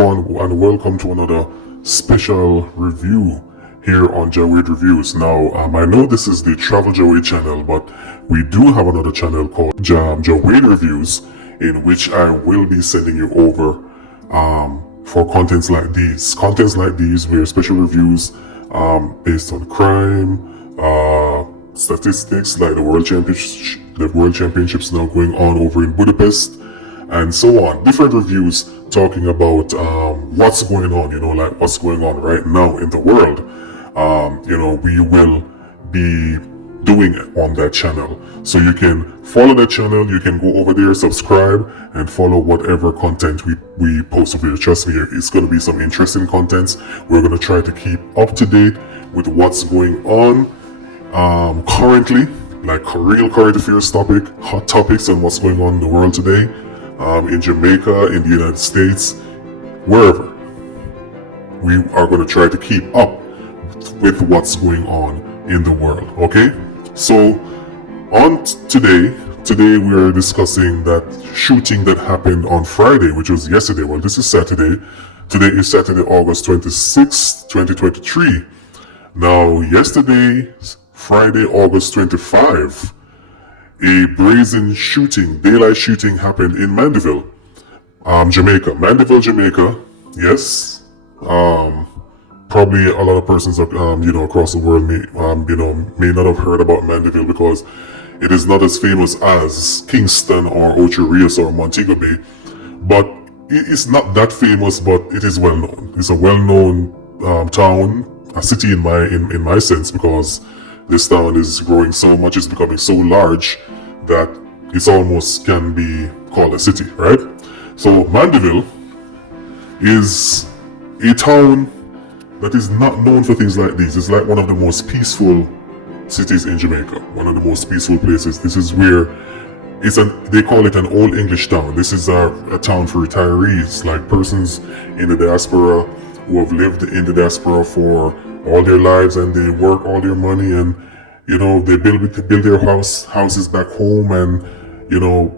everyone, and welcome to another special review here on JaWade Reviews. Now, I know this is the Travel JaWade channel, but we do have another channel called JaWade Reviews, in which I will be sending you over for contents like these. Contents like these where special reviews based on crime, statistics like the World Championships now going on over in Budapest, and so on. Different reviews talking about what's going on, like what's going on right now in the world. We will be doing it on that channel. So you can follow that channel, you can go over there, subscribe, and follow whatever content we post over here. Trust me, it's going to be some interesting contents. We're going to try to keep up to date with what's going on currently, like real current affairs hot topics and what's going on in the world today. In Jamaica, in the United States, wherever. We are going to try to keep up with what's going on in the world, okay? So, on today we are discussing that shooting that happened on Friday, which was yesterday. Well, this is Saturday. Today is Saturday, August 26, 2023. Now, yesterday, Friday, August 25, a brazen shooting, daylight shooting happened in Mandeville, Jamaica. Mandeville, Jamaica. Yes. Probably a lot of persons, across the world may not have heard about Mandeville because it is not as famous as Kingston or Ocho Rios or Montego Bay. But it's not that famous, but it is well known. It's a well-known town, a city in my sense, because this town is growing so much, it's becoming so large that it almost can be called a city, right? So Mandeville is a town that is not known for things like these. It's like one of the most peaceful cities in Jamaica, one of the most peaceful places. This is where they call it an old English town. This is a town for retirees, like persons in the diaspora who have lived in the diaspora for all their lives, and they work all their money, and they build their houses back home, and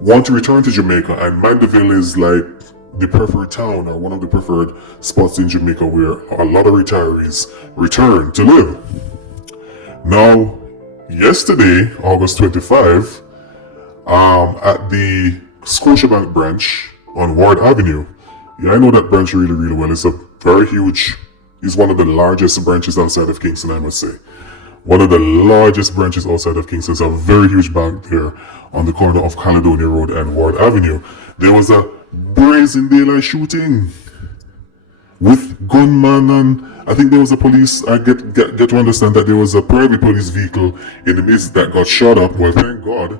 want to return to Jamaica. And Mandeville is like the preferred town, or one of the preferred spots in Jamaica where a lot of retirees return to live. Now, yesterday, August 25, at the Scotiabank branch on Ward Avenue. Yeah, I know that branch really, really well. It's a very huge. It's one of the largest branches outside of Kingston, I must say. One of the largest branches outside of Kingston. It's a very huge bank there on the corner of Caledonia Road and Ward Avenue. There was a brazen daylight shooting with gunman, and I think there was a police. I get to understand that there was a private police vehicle in the midst that got shot up. Well, thank God,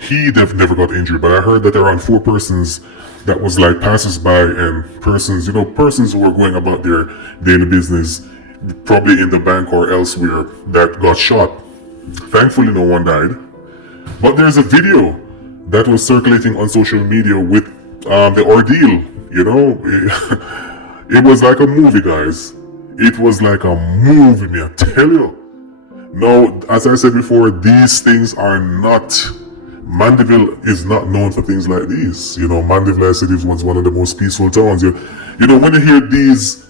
he never got injured. But I heard that around 4 persons that was like passers-by and persons who were going about their daily business, probably in the bank or elsewhere, that got shot. Thankfully, no one died. But there's a video that was circulating on social media with the ordeal. It was like a movie, guys. It was like a movie, me I tell you. Now, as I said before, these things are not. Mandeville is not known for things like these. Mandeville, I said, was one of the most peaceful towns. When you hear these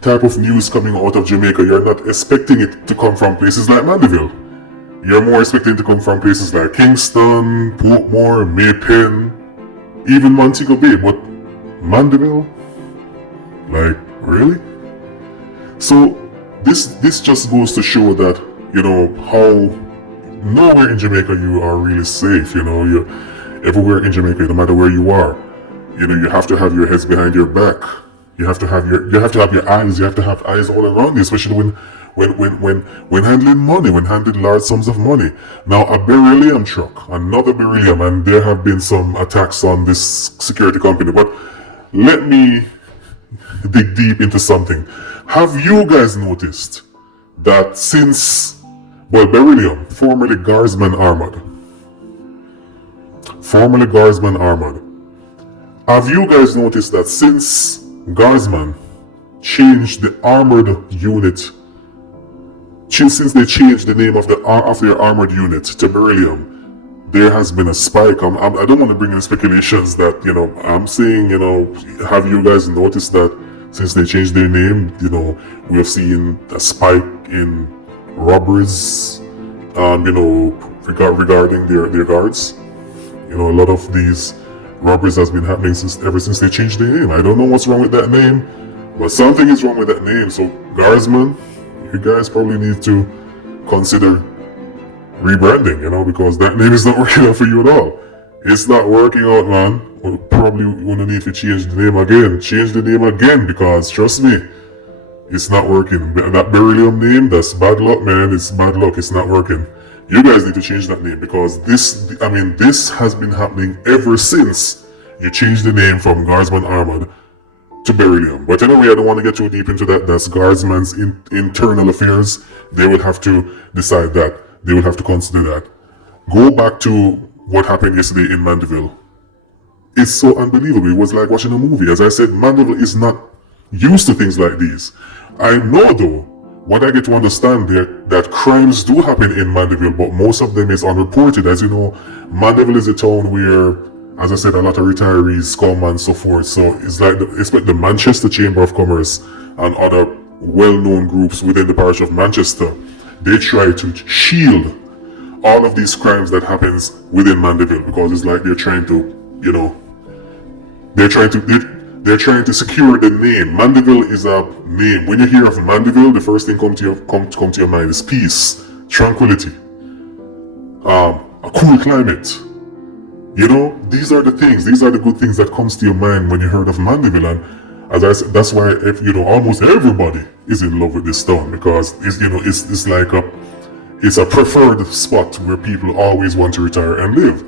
type of news coming out of Jamaica, you're not expecting it to come from places like Mandeville. You're more expecting it to come from places like Kingston, Portmore, Maypen, even Montego Bay. But Mandeville? Like, really? So, this just goes to show that, how nowhere in Jamaica you are really safe. You're everywhere in Jamaica, no matter where you are. You have to have your heads behind your back. You have to have your eyes. You have to have eyes all around you, especially when handling money, when handling large sums of money. Now, a Beryllium truck, another Beryllium, and there have been some attacks on this security company. But let me dig deep into something. Have you guys noticed that since, Beryllium, formerly Guardsman Armored, have you guys noticed that since Guardsman changed the armored unit, since they changed the name of their armored unit to Beryllium, there has been a spike. I don't want to bring in speculations that, I'm saying, have you guys noticed that since they changed their name, we have seen a spike in robberies, regarding their guards. A lot of these robberies has been happening ever since they changed their name. I don't know what's wrong with that name, but something is wrong with that name. So guardsmen, you guys probably need to consider rebranding, because that name is not working out for you at all. It's not working out, man. We'll probably gonna need to change the name again. Change the name again, because trust me, it's not working. That Beryllium name, that's bad luck, man. It's bad luck. It's not working. You guys need to change that name, because this has been happening ever since you changed the name from Guardsman Armored to Beryllium. But anyway, I don't want to get too deep into that. That's Guardsman's internal affairs. They will have to decide that. They will have to consider that. Go back to what happened yesterday in Mandeville. It's so unbelievable. It was like watching a movie. As I said, Mandeville is not used to things like these. I know though, what I get to understand there, that crimes do happen in Mandeville, but most of them is unreported. As you know, Mandeville is a town where, as I said, a lot of retirees come and so forth. So it's like the Manchester Chamber of Commerce and other well-known groups within the parish of Manchester. They try to shield all of these crimes that happens within Mandeville, because it's like they're trying to, they're trying to secure the name. Mandeville is a name. When you hear of Mandeville, the first thing come to your mind is peace, tranquility, a cool climate. These are the things. These are the good things that comes to your mind when you heard of Mandeville. And as I said, that's why almost everybody is in love with this town, because it's like it's a preferred spot where people always want to retire and live.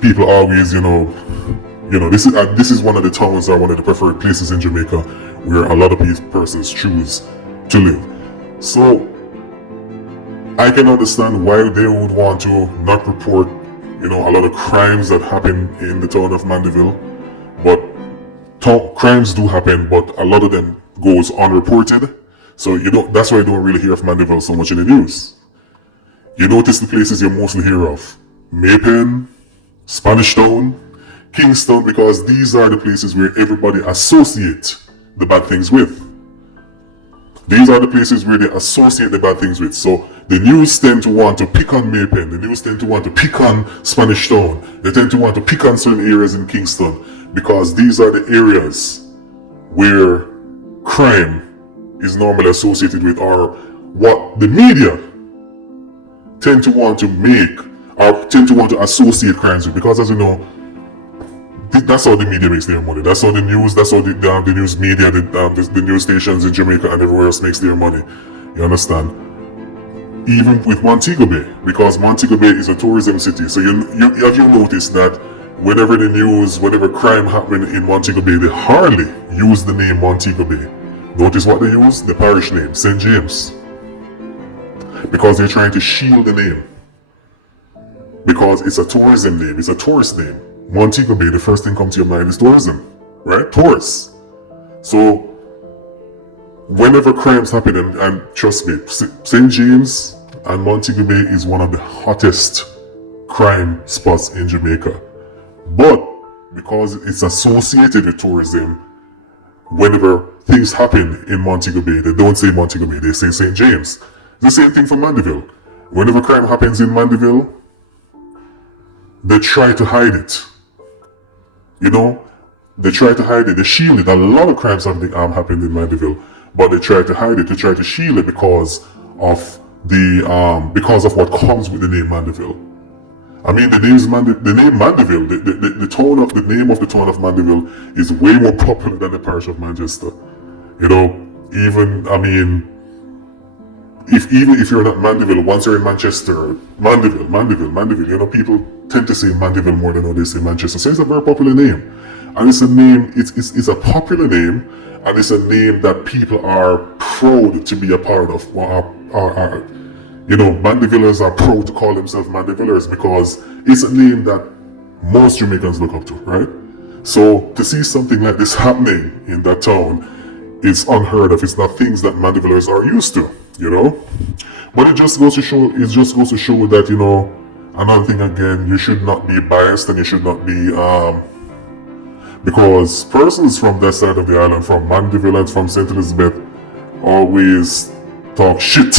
People always this is one of the towns or one of the preferred places in Jamaica where a lot of persons choose to live. So I can understand why they would want to not report a lot of crimes that happen in the town of Mandeville, but crimes do happen, but a lot of them goes unreported. So that's why you don't really hear of Mandeville so much in the news. You notice the places you mostly hear of: Maypen, Spanish Town, Kingston, because these are the places where everybody associate the bad things with. These are the places where they associate the bad things with. So the news tend to want to pick on Maypen. The news tend to want to pick on Spanish Town. They tend to want to pick on certain areas in Kingston, because these are the areas where crime is normally associated with, or what the media tend to want to make, or tend to want to associate crimes with. Because as you know, that's how the media makes their money. That's how the news, that's how the news media, the news stations in Jamaica and everywhere else makes their money. You understand? Even with Montego Bay, because Montego Bay is a tourism city. So have you noticed that whenever crime happened in Montego Bay, they hardly use the name Montego Bay. Notice what they use? The parish name, St. James. Because they're trying to shield the name. Because it's a tourism name, it's a tourist name. Montego Bay, the first thing comes to your mind is tourism, right? Tourists. So whenever crimes happen, and trust me, St. James and Montego Bay is one of the hottest crime spots in Jamaica. But because it's associated with tourism, whenever things happen in Montego Bay, they don't say Montego Bay, they say St. James. The same thing for Mandeville. Whenever crime happens in Mandeville, they try to hide it. They try to hide it, they shield it. A lot of crimes have happened in Mandeville, but they try to hide it, they try to shield it because of what comes with the name Mandeville. I mean, the name Mandeville, the name of the town of Mandeville is way more popular than the parish of Manchester. Even if you're not Mandeville, once you're in Manchester, Mandeville, people tend to say Mandeville more than how they say Manchester. So it's a very popular name. And it's a name, it's a popular name, and it's a name that people are proud to be a part of. Mandevillers are proud to call themselves Mandevillers because it's a name that most Jamaicans look up to, right? So to see something like this happening in that town, it's unheard of. It's not things that Mandevillers are used to, you know. But it just goes to show. It just goes to show that, you know, another thing again, you should not be biased, and you should not be because persons from that side of the island, from Mandeville and from St. Elizabeth, always talk shit.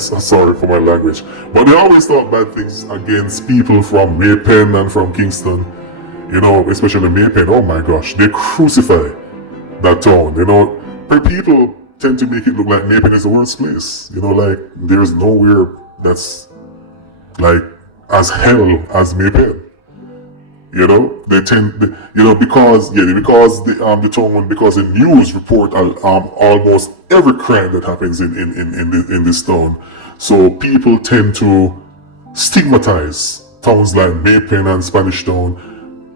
Sorry for my language, but they always talk bad things against people from Maypen and from Kingston. You know, especially Maypen. Oh my gosh, they crucify that town. You know, but people tend to make it look like Maypen is the worst place. You know, like there's nowhere that's like as hell as Maypen. You know, they tend, you know, because the town, because the news report almost every crime that happens in this town. So people tend to stigmatize towns like Maypen and Spanish Town.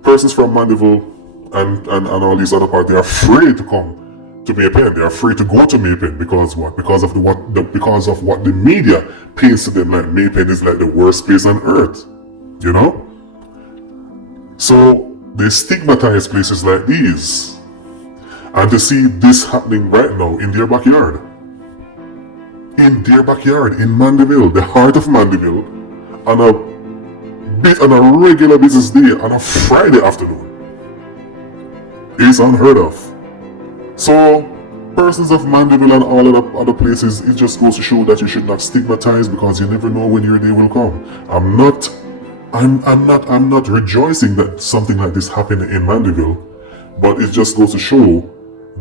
Persons from Mandeville and all these other parts, they're afraid to come to Maypen. They're afraid to go to Maypen because what? Because of what the media paints to them, like Maypen is like the worst place on earth. You know? So they stigmatize places like these, and to see this happening right now in their backyard, in Mandeville, the heart of Mandeville, on a regular business day, on a Friday afternoon, is unheard of. So persons of Mandeville and all other places, it just goes to show that you should not stigmatize, because you never know when your day will come. I'm not rejoicing that something like this happened in Mandeville, but it just goes to show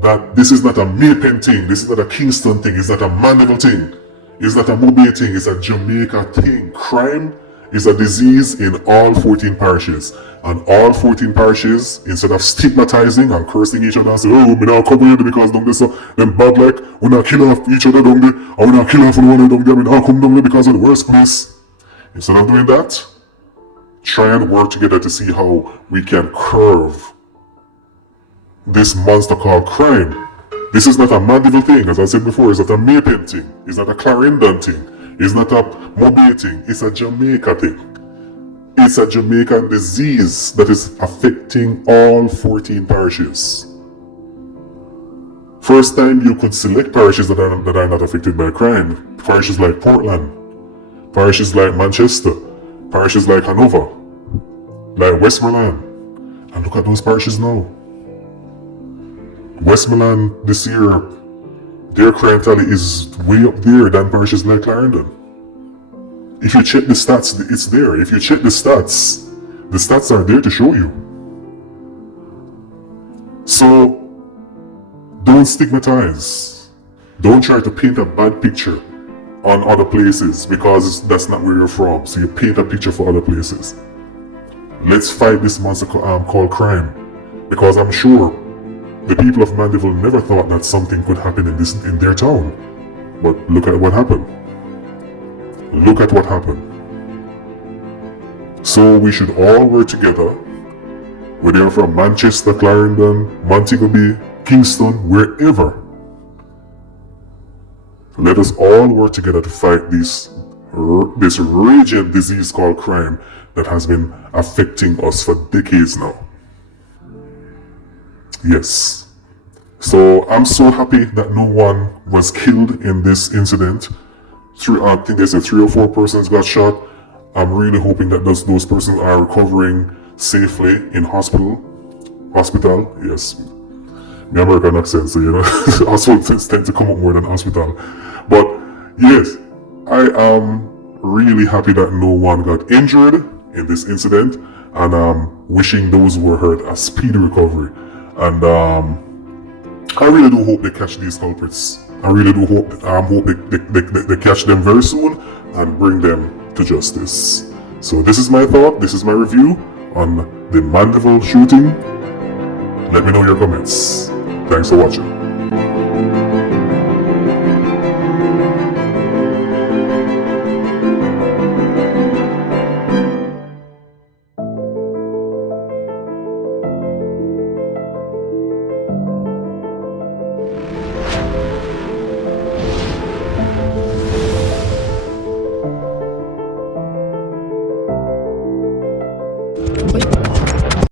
that this is not a Maypen thing, this is not a Kingston thing, it's not a Mandeville thing, it's not a Mobile thing, it's a Jamaica thing. Crime is a disease in all 14 parishes, and all 14 parishes, instead of stigmatizing and cursing each other and say, oh, we now come here because don't so them bad, like we now kill off each other down there, or we now kill off one of them, we now come down there because of the worst place. Instead of doing that, try and work together to see how we can curb this monster called crime. This is not a Mandeville thing, as I said before. It's not a Maypen thing. It's not a Clarendon thing. It's not a Mobile thing. It's a Jamaica thing. It's a Jamaican disease that is affecting all 14 parishes. First time you could select parishes that are not affected by crime. Parishes like Portland, parishes like Manchester, parishes like Hanover, like Westmoreland. And look at those parishes now. Westmoreland this year, their crime tally is way up there than parishes like Clarendon. If you check the stats, it's there. If you check the stats are there to show you. So, don't stigmatize. Don't try to paint a bad picture on other places because that's not where you're from. So you paint a picture for other places. Let's fight this monster called crime, because I'm sure the people of Mandeville never thought that something could happen in their town. But look at what happened. Look at what happened. So we should all work together, whether you're from Manchester, Clarendon, Montego Bay, Kingston, wherever. Let us all work together to fight this raging disease called crime that has been affecting us for decades now. Yes. So I'm so happy that no one was killed in this incident. I think they said 3 or 4 persons got shot. I'm really hoping that those persons are recovering safely in hospital, yes. The American accent, so you know, hospitals tend to come up more than hospital. But yes, I am really happy that no one got injured in this incident, and I'm wishing those who were hurt a speedy recovery. And I really do hope they catch these culprits. I really do hope, they catch them very soon and bring them to justice. So this is my thought, this is my review on the Mandeville shooting. Let me know your comments. Thanks for watching.